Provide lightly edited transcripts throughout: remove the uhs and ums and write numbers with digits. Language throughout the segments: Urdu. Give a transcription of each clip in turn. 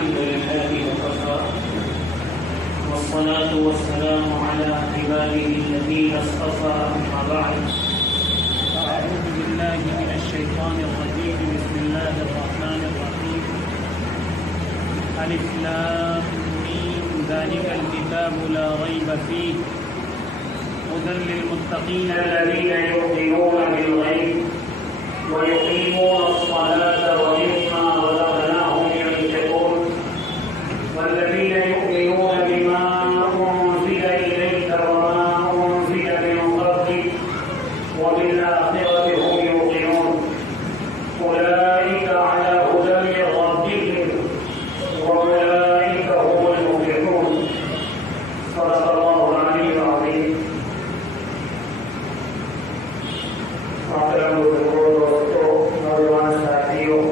الحمد لله وكفى والصلاة والسلام على عباده الذين اصطفى أما بعد أعوذ بالله من الشيطان الرجيم بسم الله الرحمن الرحيم ألف لام ميم ذلك الكتاب لا ريب فيه هدى للمتقين الذين يؤمنون بالغيب ويقيمون الصلاة ومما رزقناهم ينفقون والذين يؤمنون بما أنزل إليك وما أنزل من قبلك وبالآخرة هم يوقنون أولئك على هدى من ربهم وأولئك هم المفلحون صدق الله العلي العظيم. محترم دوستوں، نوجوان ساتھیوں،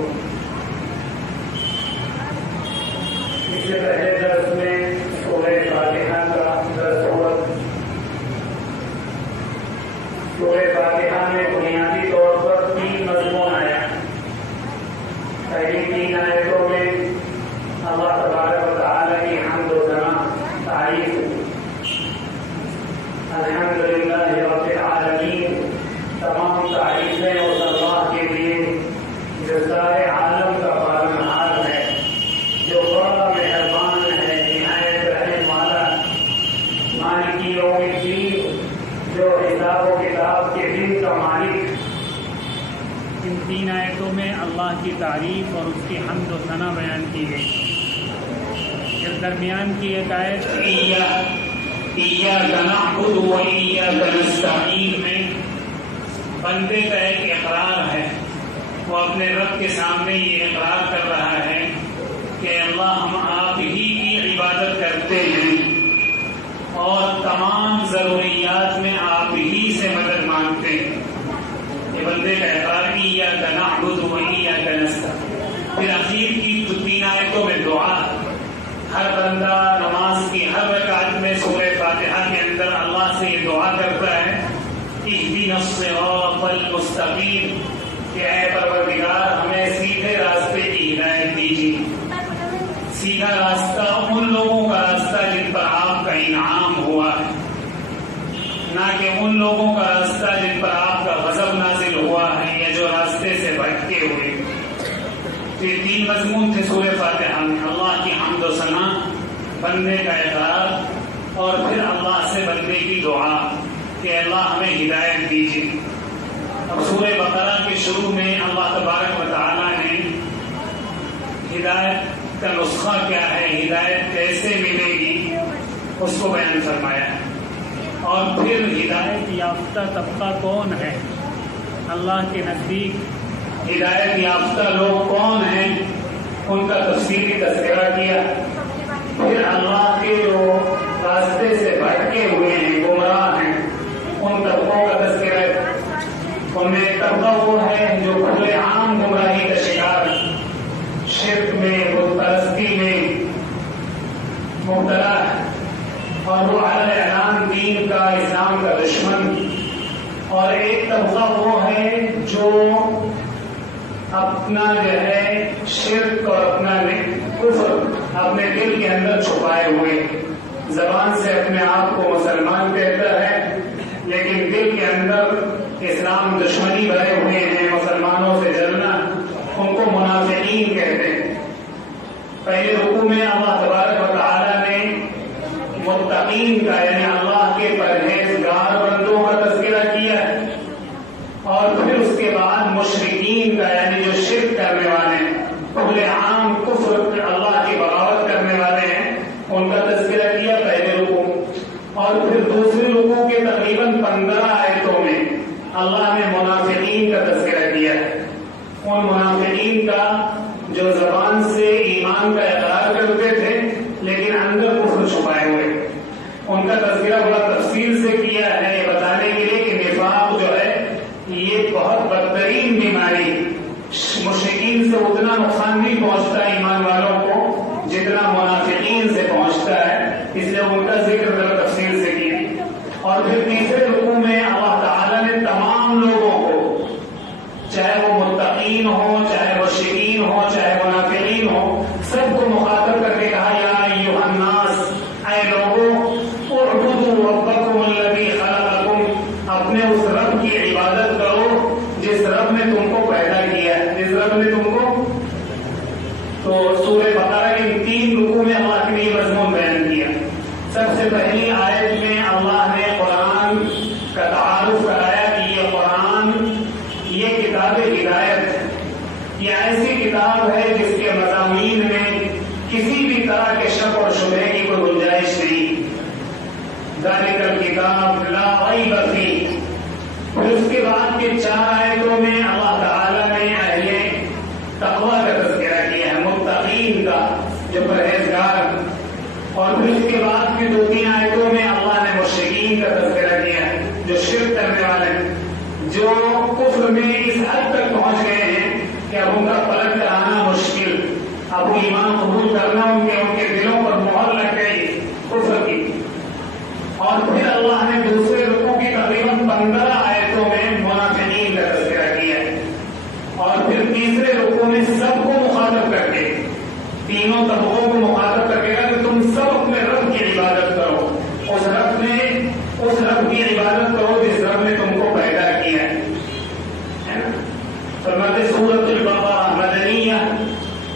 اس سے پہلے درس میں سورہ فاتحہ کا درس ہوا. سورہ فاتحہ میں بنیادی طور پر 3 مضمون آیا. پہلی 3 آیتوں میں اللہ تبارک و تعالیٰ کی حمد و ثنا تعریف، الحمدللہ رب العالمین، تمام تعریفیں اس اللہ کے لیے جو سارے عالم کا پالنہار ہے، جو بڑا مہربان ہے، نہایت رحم والا، مالک یوم الدین، جو حساب و کتاب کے دن کا مالک. ان 3 آیتوں میں اللہ کی تعریف اور اس کی حمد و ثنا بیان کی گئی. پھر درمیان کی ایک آیت ایاک نعبد و ایاک نستعین میں بندے کا ایک اقرار ہے. وہ اپنے رب کے سامنے یہ اقرار کر رہا ہے کہ اللہ ہم آپ ہی کی عبادت کرتے ہیں اور تمام ضروریات میں آپ ہی سے مدد مانگتے ہیں. یہ بندے کا اقرار ایاک نعبد و ایاک نستعین. پھر اخیر کی 3 آیتوں میں دعا. ہر بندہ نماز کی ہر رکعت میں سورہ فاتحہ کے اندر اللہ سے یہ دعا کرتا ہے اہدنا الصراط المستقیم، کہ اے پروردگار ہمیں سیدھے راستے کی ہدایت دیجیے. سیدھا راستہ ان لوگوں کا راستہ جن پر آپ کا انعام ہوا ہے، نہ کہ ان لوگوں کا راستہ جن پر آپ کا غضب نازل ہوا ہے یا جو راستے سے بھٹکے ہوئے. یہ 3 مضمون تھے سورہ فاتحہ میں. اللہ کی حمد و ثنا، بندے کا اقرار، اور پھر اللہ سے بندے کی دعا کہ اللہ ہمیں ہدایت دیجیے. اب سورہ بقرہ کے شروع میں اللہ تبارک و تعالیٰ نے ہدایت کا نسخہ کیا ہے، ہدایت کیسے ملے گی، اس کو بیان فرمایا ہے. اور پھر ہدایت یافتہ طبقہ کون ہے اللہ کے نزدیک، ہدایت یافتہ لوگ کون ہیں، ان کا تفصیلی تذکرہ کیا. پھر اللہ کے جو راستے سے بھٹکے ہوئے ہیں، گمراہ ہیں، ان طبقوں کا تذکرہ. ان میں ایک طبقہ وہ ہے جو کھلے عام گمراہی کا شکار، شرک میں، بت پرستی میں مبتلا ہے، اور وہ علی اعلان دین کا، اسلام کا دشمن. اور ایک طبقہ وہ ہے جو اپنا جو ہے شرک اور اپنا کفر اپنے دل کے اندر چھپائے ہوئے، زبان سے اپنے آپ کو مسلمان کہتا ہے لیکن دل کے اندر اسلام دشمنی بھرے ہوئے ہیں، مسلمانوں سے جلنا. ان کو منافقین کہتے ہیں. پہلے رکوع میں اللہ تبارک و تعالیٰ نے متقین کا یعنی اللہ کے پرہیزگار بندوں کا تذکرہ کیا ہے، اور پھر اس کے بعد مشرکین کا یعنی جو شرک کرنے والے ہیں، کھلے عام کفر اللہ کی بغاوت کرنے والے ہیں، ان کا تذکرہ کیا پہلے رکوع. اور پھر دوسرے رکوع کے تقریباً 15 آیتوں میں اللہ نے منافقین کا تذکرہ کیا ہے. ان منافقین کا جو زبان سے ایمان کا اقرار کرتے تھے لیکن اندر کفر چھپائے ہوئے، ان کا تذکرہ بڑا تفصیل سے کیا ہے یہ بتانے کے لیے کہ نفاق جو ہے یہ بہت بدترین بیماری. مشرکین سے اتنا نقصان نہیں پہنچتا ایمان والوں کو جتنا منافقین سے پہنچتا ہے، اس لیے ان کا ذکر ذرا تفصیل سے کیا. اور پھر تیسرے رکوع میں اللہ تعالیٰ نے تمام لوگوں کو، چاہے وہ متقین ہوں، چاہے مشرکین ہوں، چاہے منافقین ہوں، سب کو مخاطب کر کے کہا یا ایھا الناس، اے لوگوں، اعبدوا ربکم الذی خلقکم، اپنے اس رب کی عبادت کرو جس رب نے تم کو پیدا کیا ہے، جس رب نے تم کو۔ تو سورہ بقرہ کے 3 رکوع میں اللہ نے یہ مضمون بیان کیا۔ سب سے پہلی آیت میں اللہ نے قرآن کا تعارف کرایا کہ یہ قرآن یہ کتاب ہدایت ہے، یہ ایسی کتاب ہے جس کے مضامین میں کسی بھی طرح کے شک اور شبہے کی کوئی گنجائش نہیں۔ ذالک الکتاب لا ریب فیہ۔ پھر اس کے بعد کے 4 آیتوں میں اللہ تعالیٰ نے اہل تقویٰ کا تذکرہ کیا ہے، متقین کا، جو پرہیزگار، اور پھر اس کے بعد کی 2-3 آیتوں میں اللہ نے مشرکین کا تذکرہ کیا ہے، جو شرک کرنے والے ہیں، جو کفر میں اس حد تک پہنچ گئے ہیں کہ اب ان کا پلٹ کر آنا مشکل، اب وہ ایمان قبول کرنا ان کے دلوں پر مہر لگ گئی کفر کی۔ اور پھر اللہ نے دوسرے رکوع کی تقریباً 15 آیتوں میں منافقین کا تذکرہ کیا ہے، اور پھر تیسرے رکوع میں سب کو مخاطب کر کے، تینوں طبقوں کو مخاطب کر کے کہا کہ تم سب اپنے رب کی عبادت کرو، اس رب کی عبادت کرو جس رب نے تم کو پیدا کیا ہے۔ فرماتے سورۃ البقرہ مدنیہ،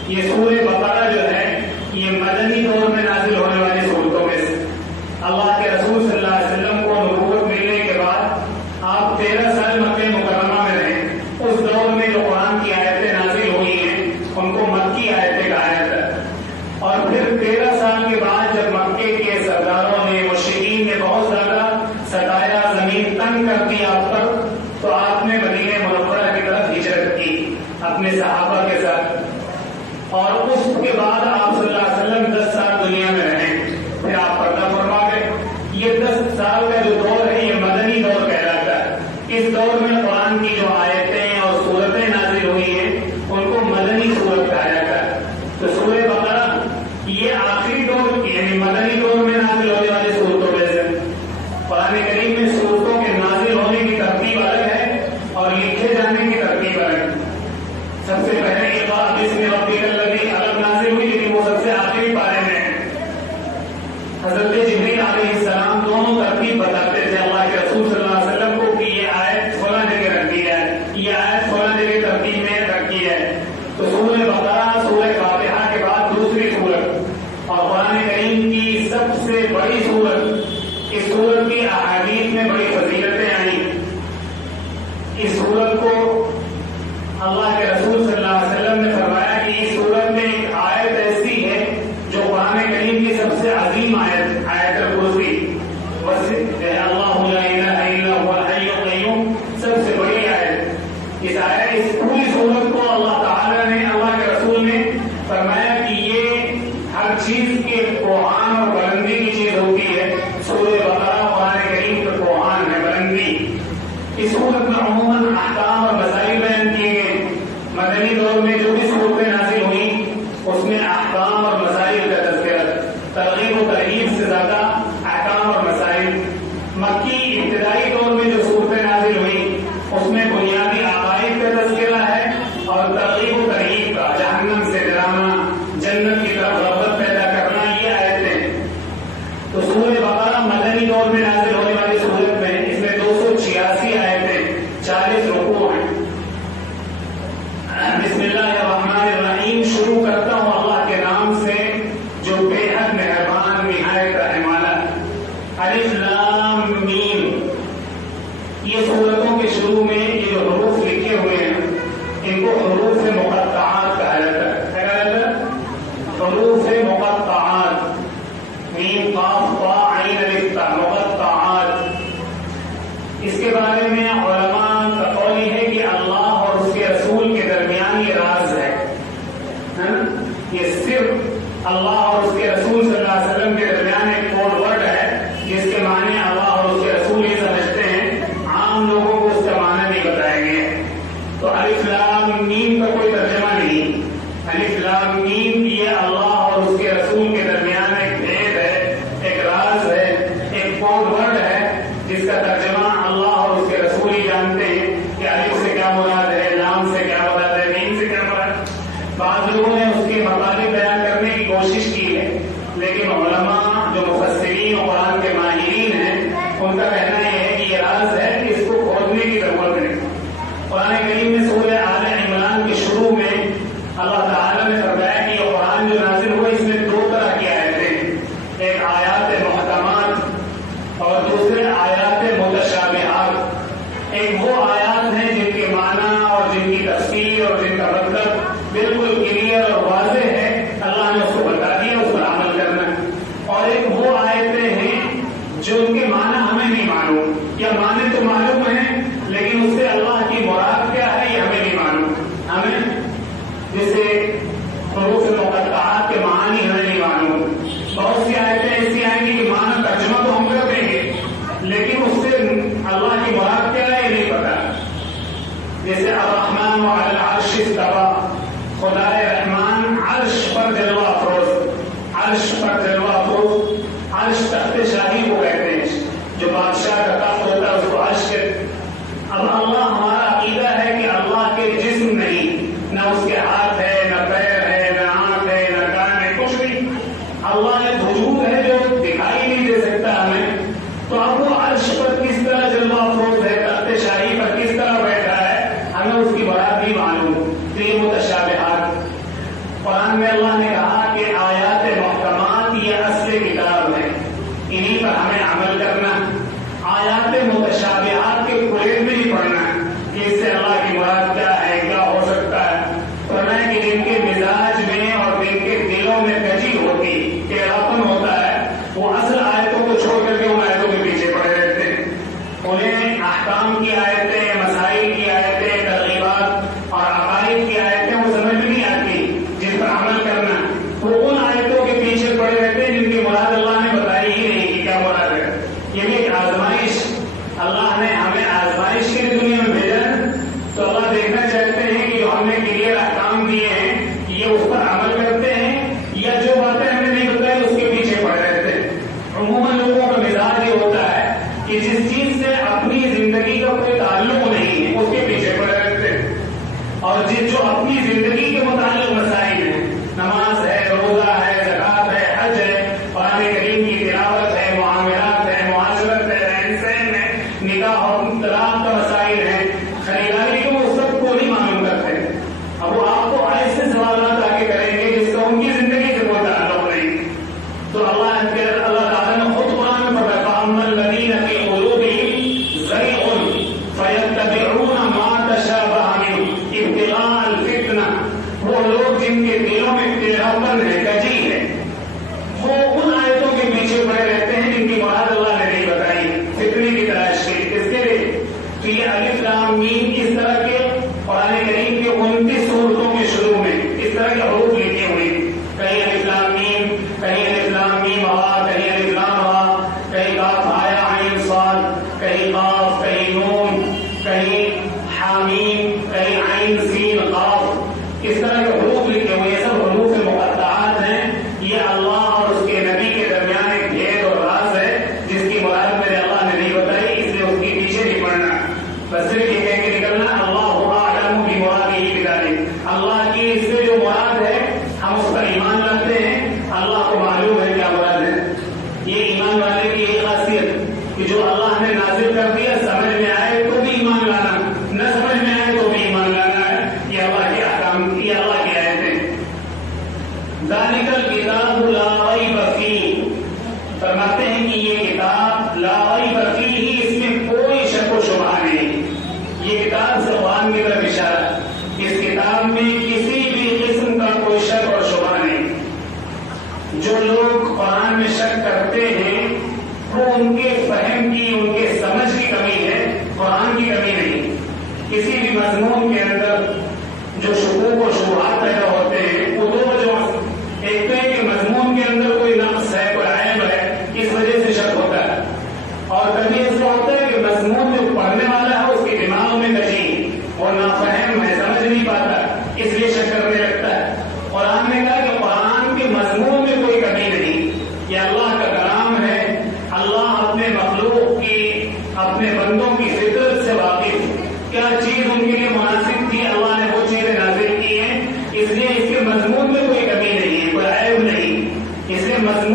یہ سورہ بقرہ جو ہے یہ مدنی دور میں نازل ہونے والی صورتوں میں سے۔ اللہ کے رسول صلی اللہ علیہ وسلم کو نبوت ملنے کے بعد آپ 13 سال مکہ مکرمہ میں رہے۔ اس دور میں جو قرآن کی آیتیں نازل ہوئی ہیں ان کو مکی آیتیں کہا جاتا ہے، اور پھر 13 سال کے بعد جب مکے کے سرداروں نے، مشرکین نے بہت زیادہ ستایا، زمین تنگ کر دی آپ پر، تو آپ نے مدینہ منورہ کی طرف ہجرت کی اپنے صحابہ کے ساتھ، اور اس کے بعد آپ صلی اللہ علیہ وسلم 10 سال دنیا میں رہے، پھر آپ پردہ فرما گئے۔ یہ 10 سال کا جو دور ہے یہ مدنی دور کہلاتا ہے۔ اس دور میں قرآن کی جو آیتیں اور سورتیں نازل ہوئی ہیں ان کو مدنی سورت کہا جاتا ہے۔ تو سورہ بقرہ یہ آخری دور یعنی مدنی دور میں نازل ہونے والی صورتوں میں سے۔ قرآن کریم میں صورتوں کے نازل ہونے کی ترتیب الگ ہے اور لکھے جانے کی ترتیب الگ ہے۔ سب سے پہلے اقرأ باسم ربک الذی خلق نازل ہوئی، لیکن وہ سب سے آخری پارے میں ہے۔ حضرت جبریل علیہ السلام دونوں ترتیب بتاتے تھے اللہ کے رسول صلی اللہ علیہ وسلم کو کہ یہ آیت فلاں جگہ رکھی ہے، یہ آیت فلاں جگہ ترتیب میں رکھی ہے۔ تو سورہ بقرہ سورہ فاتحہ کے بعد دوسری سورت اور قرآن کریم کی سب سے بڑی سورت۔ اس سورت کی احادیث میں بڑی فضیلتیں آئیں۔ اس سورت کو اللہ کے رسول صلی اللہ علیہ وسلم نے فرمایا کہ اس سورت میں ایک آیت ایسی ہے جو قرآن کریم کی سب سے عظیم آیت، آیت الکرسی، اللہ لا الہ الا هو الحی القیوم، سب سے بڑی آیت۔ اس پوری سورت کو اللہ تعالیٰ نے، اللہ کے رسول نے فرمایا کہ یہ ہر چیز کے کوہان اور بلندی کی چیز ہوتی ہے۔ سورہ بقرہ قرآن کریم کا کوہان ہے، بلندی۔ اس سورت میں عموماً احکام اور مسائل بیان کیے گئے۔ مدنی دور میں جو بھی صورتیں نازل ہوئی اس میں احکام اور مسائل کا تذکرہ، ترغیب و ترغیب سے زیادہ احکام اور مسائل۔ مکی ابتدائی دور میں جو صورتیں نازل ہوئی اس میں بنیادی عقائد کا تذکرہ ہے اور ترغیب و ترغیب کا، جہنم سے ڈرانا، جنت کی طرف رغبت پیدا کرنا، یہ آیتیں۔ تو سورہ بقرہ مدنی دور میں نازل ہونے والی سورت میں اس میں 286 آیتیں، 40 رکوع ہیں۔ بسم اللہ الرحمن الرحیم، شروع کرتا ہوں اللہ کے نام سے جو بے حد مہربان نہایت رحم والا۔ الف لام میم، یہ سورتوں کے شروع میں یہ جو حروف لکھے ہوئے ہیں ان کو حروف مقطعات کہا جاتا ہے۔ کیا کہا جاتا ہے؟ حروف مقطعات، میم قاف طا عین الف تا، مقطعات۔ اس کے بارے میں علماء کا قول یہ ہے کہ اللہ اور اس کے رسول کے درمیان یہ راز ہے، یہ صرف اللہ اور اس کے رسول صلی اللہ علیہ وسلم کے درمیان ایک کوڈ ورڈ ہے جس کے معنی اللہ اور اس کے رسول یہ سمجھتے ہیں، عام لوگوں کو اس کا معنی نہیں بتائے گئے۔ تو الف لام میم کا کوئی ترجمہ نہیں۔ الف لام میم یہ اللہ اور اس کے رسول کے درمیان ایک بھید ہے، ایک راز ہے، ایک کوڈ ورڈ ہے جس کا ترجمہ اللہ اور اس کے رسول ہی جانتے ہیں کہ الف سے کیا مراد ہے، لام سے کیا مراد ہے، میم سے کیا مراد۔ بعض لوگوں نے اس کے مطالب بیان لیکن علماء جو مفسرین اور قرآن کے ماہرین ہیں ان کا کہنا یہ ہے کہ یہ راز ہے کہ اس کو کھولنے کی ضرورت نہیں. قرآن کریم میں سورہ آل عمران کے شروع میں اللہ تعالیٰ نے فرمایا کہ یہ قرآن جو نازل ہوا اس میں دو طرح کی آیتیں، ایک آیات محکمات اور دوسرے آیات متشابہات. ایک وہ آیات ہیں جن کے معنی اور جن کی تفسیر اور جن کا مطلب بالکل کلیئر اور واضح ہے، اللہ نے اس کو بتا دیا، اس پر عمل کرنا. اور ایک وہ آیتیں ہیں جو ان کے معنی ہمیں نہیں معلوم، یا معنی تو معلوم ہیں لیکن اس سے اللہ کی مراد کیا ہے یہ ہمیں نہیں معلوم. ہمیں جیسے حروف مقطعات کے معنی ہمیں نہیں معلوم. بہت سی آیتیں ایسی آئیں گی کہ معنی ترجمہ تو ہم کر دیں گے لیکن اس سے اللہ کی مراد کیا ہے یہ نہیں پتا. جیسے الرحمن علی العرش استوى، خدا رحمان عرش پر جلوہ افروز، عرش پر جلوہ افروز. عرش تخت شاہی کو کہتے ہیں، جو بادشاہ کا تخت ہوتا ہے اس کو عرش کہتے. اب اللہ، ہمارا عقیدہ ہے کہ اللہ کے جسم نہیں، نہ اس کے ہاتھ ہے، نہ پیر ہے، نہ آنکھ ہے، نہ کان ہے، کچھ نہیں. اللہ ایک وجود ہے جو دکھائی نہیں دے سکتا ہمیں. تو اب وہ عرش پر کس طرح جلوہ افروز ہے، تخت شاہی پر کس طرح بیٹھا ہے، ہمیں اس کی مراد بھی معلوم. تو یہ متشابہات. قرآن میں اللہ نے کہا کہ آیات محکمات یہ اصل کتاب ہے، انہی پر ہمیں عمل کرنا. آیات متشابہات کے کھلے میں نہیں پڑھنا کہ اس سے اللہ کی مراد کیا ہے، کیا ہو سکتا ہے. فرمایا کہ جن کے مزاج میں اور جن کے دلوں میں کجی ہوتی، ٹیڑھاپن ہوتا ہے، وہ اصل آیتوں کو چھوڑ کر کے ان آیتوں کے پیچھے پڑے رہتے ہیں. انہیں احکام کی آیتیں، مسائل کی آیتیں، ترغیبات اور عقائد کی آیتیں وہ سمجھ میں نہیں آتی جن پر عمل کرنا. وہ ان آیتوں کے پیچھے پڑے رہتے ہیں جن کی مراد اللہ نے بتائی ہی نہیں کہ کیا مراد ہے. یہ بھی ایک آزمائش. اللہ نے ہمیں آزمائش کے لیے دنیا میں بھیجا ہے، تو اللہ دیکھنا چاہتے ہیں کہ جو ہم نے کلیئر احکام دیے ہیں یہ اس پر عمل کرتے ہیں یا جو باتیں ہمیں نہیں بتائی اس کے پیچھے پڑے رہتے ہیں. عموماً لوگوں کا مزاج یہ ہوتا ہے کہ جس چیز سے اپنی زندگی کا کوئی تعلق نہیں ہے اس کے پیچھے پڑے رہتے ہیں، اور جو اپنی زندگی کے متعلق مسائل ہیں، نماز ہے، روزہ ہے، زکوٰۃ ہے، حج ہے، قرآن کریم کی تلاوت ہے، معاملات ہے، معاشرت ہے، رہن سہن ہے، نکاح اور طلاق کا مسائل ہے، خریداری کو وہ سب کو نہیں معلوم کرتے. اب وہ آپ کو ایسے سوالات آگے کریں گے جس کا ان کی زندگی سے کوئی تعلق نہیں. تو اللہ تعالیٰ نے خود قرآن میں فرمایا فَأَمَّا الَّذِينَ فِي قُلُوبِهِمْ زَيْغٌ فَيَتَّبِعُونَ مَا تَشَابَهَ مِنْهُ ابْتِغَاءَ الْفِتْنَةِ، وہ لوگ جن کے دلوں میں ٹیڑھاپن ہے، کجی ہے، وہ ان آیتوں کے پیچھے پڑے رہتے ہیں جن کی مراد اللہ نے نہیں بتائی، فتنے کی تلاش کی. اس کے لیے تو یہ الف لام میم اس طرح کے قرآن کریم کے 29 سورتوں کے شروع میں اس طرح کے حروف لکھے ہوئے، کہیں الف لام میم، کہیں الف لام میم ہا، کہیں الف لام ہا، کہیں کاف ہایا عین صاد، کہیں قاف، کہیں نون، کہیں حامیم، کہیں عین سین قاف. اس طرح کے حروف لکھے ہوئے، یہ سب حروف مقطعات ہیں. یہ اللہ اور اس کے نبی کے درمیان ایک بھید اور راز ہے جس کی مراد میرے اللہ نے نہیں بتائی، اس لیے اس کے پیچھے نہیں پڑنا. بس صرف یہ کہہ کے نکلنا اللہ اعلم بمرادہ بذلک، اللہ کی اس سے جو مراد ہے ہم اس پر ایمان لاتے ہیں، اللہ کو معلوم ہے کیا مراد ہے. یہ ایمان والے کی ایک خاصیت کہ جو اللہ نے نازل کر دیا سمجھ میں آئے تو بھی ایمان لانا، نہ سمجھ میں آئے تو بھی ایمان لانا ہے. یہ اللہ کے احکام، یہ اللہ کی آیتیں. ذالک الکتاب لا ریب فیہ، فرماتے ہیں کہ یہ کتاب لا ریب فیہ، اس میں کوئی شک و شبہ نہیں. یہ کتاب سے قرآن کی طرف اشارہ، اس کتاب میں کسی بھی قسم کا کوئی شک اور شبہ نہیں. جو لوگ قرآن میں شک کرتے ہیں وہ ان کے فہم کی، ان کے سمجھ کی کمی ہے، قرآن کی کمی نہیں. کسی بھی مضمون کے اندر جو شکوک و شبہات پیدا ہوتے ہیں وہ دو وجہ، ایک تو ہے کہ مضمون کے اندر کوئی نقص ہے، کوئی عیب ہے، اس وجہ سے شک ہوتا ہے. اور کبھی ایسا ہوتا ہے کہ مضمون جو پڑھنے والا ہے اس کے دماغ میں کجی اور نافہم ہے، سمجھ نہیں پاتا، اس لیے شک کرنے لگتا ہے. قرآن نے کہا کہ قرآن کے مضمون میں کوئی کمی نہیں، یہ اللہ کا کلام ہے. اللہ اپنے مخلوق کی، اپنے بندوں کی فطرت سے واقف، کیا چیز ان کے لیے مناسب تھی اللہ نے وہ چیزیں نازل کی ہیں، اس لیے اس کے مضمون میں کوئی کمی نہیں ہے، کوئی عیب نہیں. اس لیے مضمون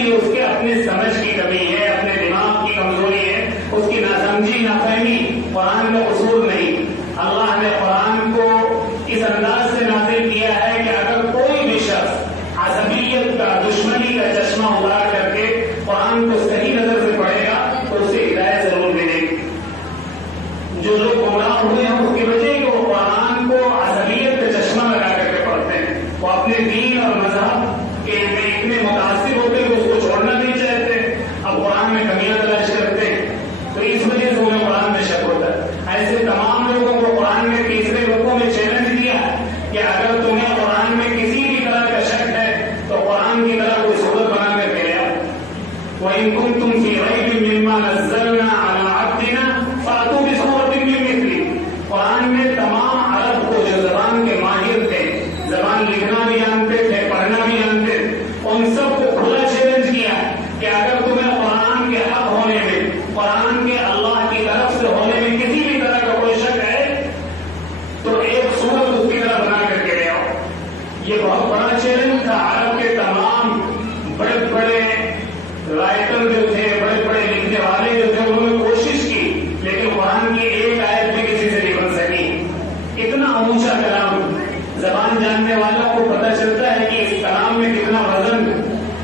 یہ اس کے اپنے سمجھ کی کمی ہے، اپنے دماغ کی کمزوری ہے، اس کی ناسمجھی نافہمی، قرآن کا قصور نہیں۔ اللہ نے قرآن کو اس انداز سے نازل کیا ہے کہ اگر کوئی بھی شخص عصبیت کا، دشمنی کا چشمہ اتار کر کے قرآن کو صحیح نظر سے پڑھے گا تو اسے ہدایت ضرور ملے گی۔ جو لوگ گمراہ ہوئے ہیں اس کی وجہ کہ وہ قرآن کو عصبیت کا چشمہ لگا کر کے پڑھتے ہیں، وہ اپنے دین اور مذہب کے اتنے متاثر ہوتے ہیں کہ اس کو چھوڑنا نہیں چاہتے، اب قرآن میں کمیاں تلاش کرتے ہیں، تو اس وجہ سے انہیں قرآن میں شک ہوتا ہے۔ ایسے تمام لوگوں کو قرآن میں تیسرے رکوع میں چیلنج دیا کہ اگر تمہیں قرآن میں کسی بھی طرح کا شک ہے تو قرآن کی طرح کوئی صورت بنا کر کے لے آؤ۔ وَإِن كُنتُمْ فِي رَيْبٍ مِّمَّا نَزَّلْنَا عَلَىٰ عَبْدِنَا فَأْتُوا بِسُورَةٍ مِّن مِّثْلِهِ۔ قرآن میں تمام عرب کو جو زبان کے ماہر تھے، زبان لکھنا بھی جانتے تھے، پڑھنا بھی جانتے تھے، ان سب کو کھلا چیلنج کیا کہ اگر تمہیں قرآن کے حق ہونے میں، قرآن کے اللہ کی طرف سے ہونے میں کسی بھی طرح کا کوئی شک ہے تو ایک صورت اس کی طرح بنا کر کے لے آؤ۔ یہ بہت بڑا چیلنج تھا۔ عرب کے تمام بڑے بڑے رائٹر جو تھے، بڑے بڑے لکھنے والے جو تھے، انہوں نے کوشش کی لیکن قرآن کی ایک آیت بھی کسی سے نہیں بن سکی۔ اتنا اونچا کلام، زبان جاننے والوں کو پتہ چلتا ہے کہ اس کلام میں کتنا وزن،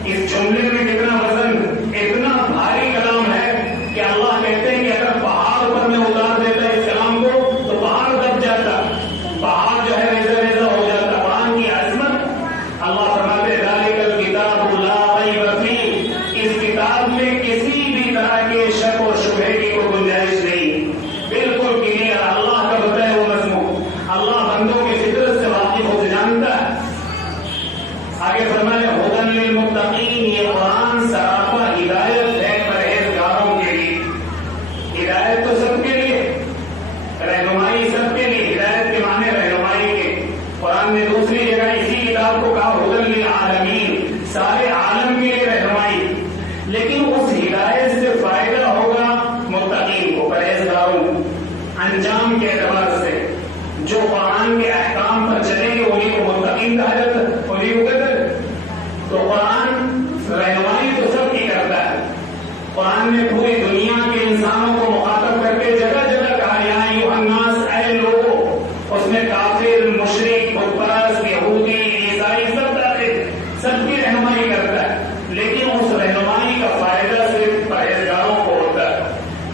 اس جملے میں کتنا وزن، اتنا بھاری کلام ہے کہ اللہ کہتے ہیں کہ اگر پہاڑ پر میں اتار دیتا اس کلام کو تو پہاڑ دب جاتا، پہاڑ جو ہے ریزہ ریزہ ہو جاتا۔ قرآن کی عظمت، اللہ فرماتے ہیں ذالک الکتاب لا ریب فیہ، اس کتاب میں کسی بھی طرح کے شک اور شبہے کی کوئی گنجائش نہیں، بالکل کلیئر، اللہ کا بتایا وہ مضمون، اللہ بندوں کی فطرت سے واقف ہو جانتا ہے۔ آگے فرمایا ھدی للمتقین، یہ قرآن سراپا ہدایت ہے پرہیزگاروں کے لیے۔ ہدایت تو سب کے لیے، رہنمائی سب کے لیے، ہدایت کے معنی رہنمائی کے۔ قرآن نے دوسری جگہ اسی کتاب کو کہا ھدی للعالمین، سارے عالم کے لیے رہنمائی، لیکن اس ہدایت سے فائدہ ہوگا متقین کو، پرہیزگاروں کو، انجام کے اعتبار سے۔ جو قرآن کے احکام پر چلیں گے انہیں کو متقین کہا جاتا ہے، انہیں کو کہتے ہیں۔ تو قرآن رہنمائی تو سب کی کرتا ہے۔ قرآن نے پوری دنیا کے انسانوں کو مخاطب کر کے جگہ جگہ کہا یا ایھا الناس، اے لوگوں، اس میں کافر، مشرک، بت پرست، یہودی، عیسائی سب داخل، سب کی رہنمائی کرتا ہے، لیکن اس رہنمائی کا فائدہ صرف پرہیزگاروں کو ہوتا ہے۔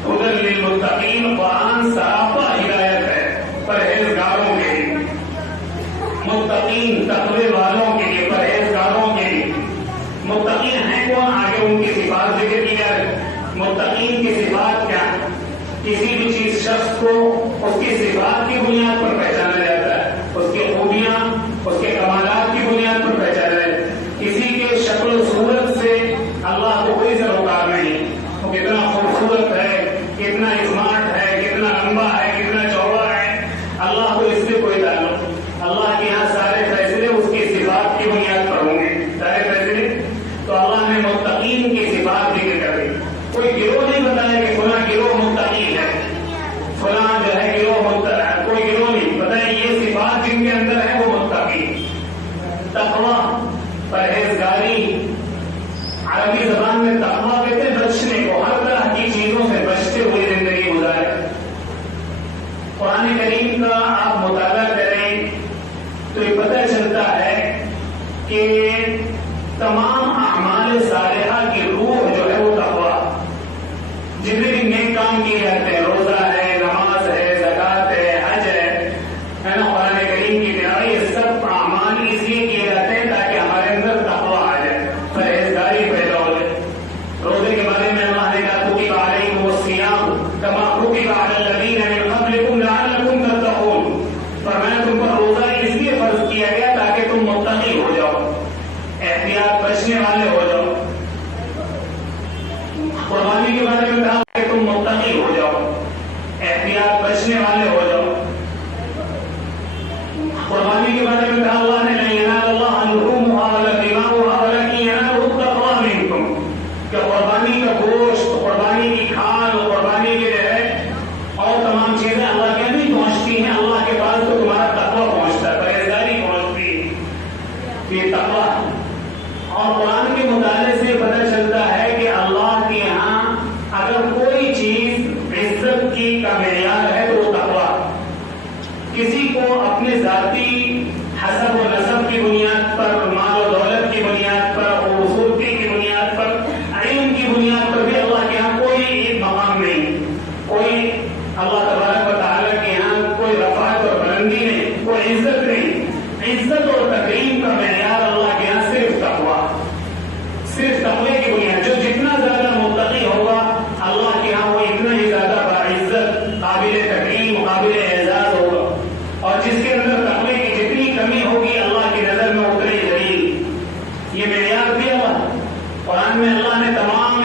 ھدی للمتقین، قرآن سراپا ہدایت ہے پرہیزگاروں کے لیے، متقین تقوی والوں کے لیے، پرہیزگاروں کے لیے۔ متقین ہیں کون؟ آگے ان کی صفات ذکر کی جائے۔ متقین کی صفات کیا ہے؟ کسی بھی چیز شخص کو اس کی صفات کی بنیاد پر پہچانا جاتا ہے، اس کی خوبیاں، اس کے کمالات کی بنیاد پر پہچانا جاتا ہے۔ کسی کے شکل و صورت سے اللہ کو کوئی سروکار نہیں، وہ کتنا خوبصورت ہے، کتنا اسمارٹ ہے، کتنا لمبا ہے، کتنا چوڑا ہے، اللہ کو اس سے کوئی تعلق۔ اللہ کے یہاں سارے فیصلے اس کی صفات کی بنیاد پر ہوں گے، سارے فیصلے۔ تو اللہ نے متقین کی صفات ذکر کر دی۔ کوئی گروہ نہیں بتایا کہ فلاں گروہ متقی ہے، فلاں جو ہے گروہ متقی، کوئی گروہ نہیں بتایا، یہ صفات جن کے اندر ہے وہ متقی۔ تقویٰ، پرہیزگاری، عربی زبان میں تقویٰ کہتے ہیں بچنے کو، ہر طرح کی چیزوں سے بچتے ہوئے زندگی گزارے۔ قرآن کریم کا آپ مطالعہ کریں تو یہ پتہ چلتا ہے کہ تمام اعمال صالحہ کی روح جو ہے وہ تقویٰ، جتنے بھی نیک کام کیے جاتے ہیں، روزہ ہے، نماز ہے، زکوٰۃ ہے، حج ہے نا، قرآن کریم کی بنا یہ سب اعمال اس لیے کیے جاتے ہیں تاکہ ہمارے اندر تقویٰ آ جائے، پرہیزگاری پیدا ہو جائے۔ روزے کے بارے میں اللہ نے کہا کتب علیکم الصیام کما کتب علی الذین من قبلکم لعلکم تتقون، فرمایا تم پر روزہ اس لیے فرض کیا گیا تاکہ تم متقی ہو جاؤ، احتیاط بچنے والے ہو جاؤ۔ قربانی کے بارے میں کہا کہ تم متقی ہو جاؤ، احتیاط بچنے والے ہو جاؤ۔ قربانی کے بارے میں کہا اللہ نے لا ینال اللہ لحومها ولا دماؤها ولکن ینالہ التقوی منکم، کہ قربانی کا گوشت، قربانی کی کھال، قربانی کے جو ہے اور تمام چیزیں اللہ کے نہیں پہنچتی ہیں، اللہ کے پاس تو تمہارا تقوی پہنچتا ہے، پرہیزگاری پہنچتی ہے، یہ تقوی۔ اور قرآن کے مطالعے سے پتہ چلتا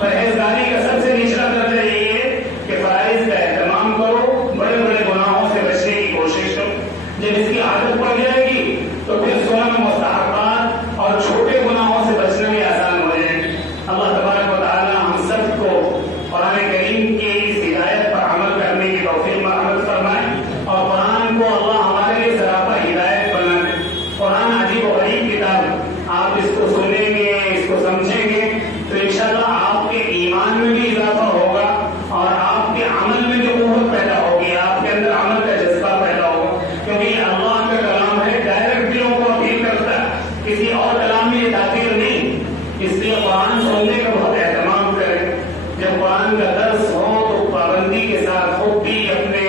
پرہیزگاری کا سب سے نچلا درجہ یہی ہے کہ فرائض کا اہتمام کرو، بڑے بڑے گناہوں سے بچنے کی کوشش کرو. جب اس کی عادت پڑ جائے گی تو پھر سنن مستحبات اور چھوٹے گناہوں سے بچنا بھی آسان ہو جائے گی. اللہ تبارک و تعالی ہم سب کو قرآن کریم کی اس ہدایت پر عمل کرنے کی توفیق عمل فرمائے اور قرآن کو اللہ ہمارے لیے سراپا ہدایت بنا دے. قرآن عجیب و غریب کتاب، آپ اس کو سنیں گے، اس کو سمجھیں گے تو انشاءاللہ آپ کے ایمان میں بھی اضافہ ہوگا اور آپ کے عمل میں جو قوت پیدا ہوگی، آپ کے اندر عمل کا جذبہ پیدا ہوگا. کیونکہ یہ اللہ کا کلام ہے، ڈائریکٹ دلوں کو اپیل کرتا ہے، کسی اور کلام میں یہ تاثیر نہیں. اس لیے قرآن سننے کا بہت اہتمام کریں. جب قرآن کا درس ہو تو پابندی کے ساتھ خود بھی اپنے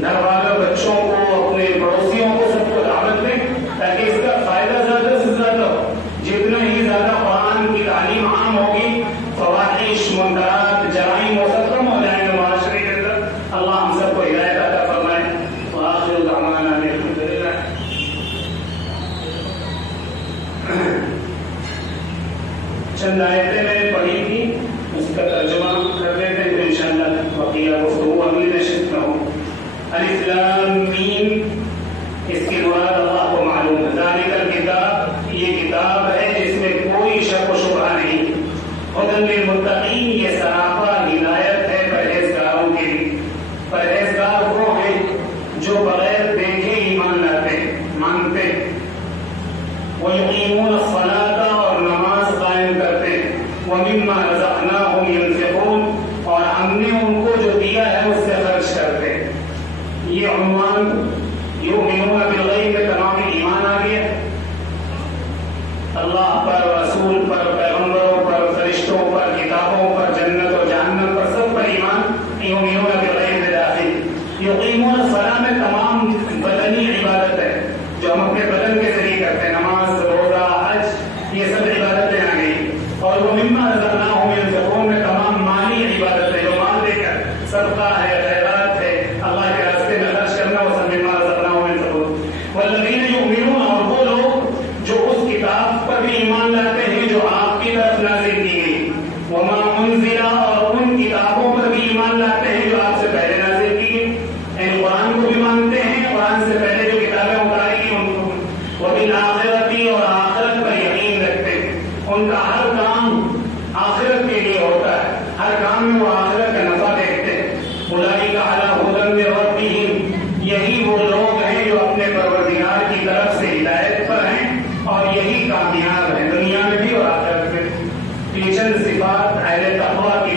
گھر والوں، بچوں کو، اپنے پڑوسیوں کو، سب کو دعوت دیں تاکہ اس کا فائدہ زیادہ سے زیادہ ہو. جتنا ہی زیادہ قرآن کی تعلیم عام ہوگی، فواحش، منکرات، جرائم وہ سب کم ہو جائیں گے معاشرے کے اندر. اللہ ہم سب کو ہدایت عطا فرمائے. وآخر دعوانا ان الحمدللہ. چند آیتیں میں نے پڑھی تھی، اس کا ترجمہ کر لیتے ہیں تو انشاءاللہ بقیہ گفتگو اگلی نشست میں ہو. الف لام میم، اس کی مراد اللہ کو معلوم ہے. ذالک الکتاب، یہ کتاب ہے جس میں کوئی شک و شبہ نہیں. ہدی للمتقین، یہ سراپا ہدایت ہے پرہیزگاروں کے لیے. پرہیزگار وہ ہیں جو بغیر دیکھے ایمان لاتے، مانتے. وَيُقِيمُونَ الصَّلَاةَ، اور نماز قائم کرتے. وَمِمَّا رَزَقْنَاهُمْ يُنْفِقُونَ، اور ہم نے ان کو جو دیا ہے اس سے خرچ کرتے. یہ عنوان یؤمنون بالغیب میں تمام ایمان آ گیا. اللہ پر، رسول پر، پیغمبروں پر، فرشتوں پر، کتابوں پر، جنت و جہنم پر، سب پر ایمان. یؤمنون بالغیب میں داخل. یقیمون الصلاۃ میں تمام بدنی عبادت ہے جو ہم اپنے بدن کے ذریعے کرتے ہیں، نماز، روزہ، حج، یہ سب عبادتیں آ گئی. اور وہ مما رزقناہم ينفقون میں تمام مالی عبادت ہے جو مال دے کر صدقہ ہے، خیرات ہے، اللہ کے راستے میں خرچ کرنا، وہ سب مما رزقناہم ينفقون. والذین یؤمنون، اور وہ لوگ جو اس کتاب پر بھی ایمان لاتے ہیں جو آپ کی طرف نازل کی گئی. وما انزل، اور ان کتابوں پر بھی ایمان لاتے ہیں جو آپ سے پہلے نازل کی گئی. یعنی قرآن کو بھی مانتے ہیں، قرآن سے پہلے جو کتابیں اتاری گئی ان کو. وبالآخرۃ، اور آخرت پر یقین رکھتے ہیں. ان کا ہر کام آخرت کے لیے ہوتا ہے، ہر کام میں وہ آخرت کا نفع دیکھتے ہیں. اولئک علی ھدی من ربہم، یہی وہ لوگ ہیں جو اپنے پروردگار کی طرف سے ہدایت پر ہیں اور یہی کامیاب ہیں دنیا میں بھی اور آخرت میں. یہ چند صفات اہل تقویٰ کی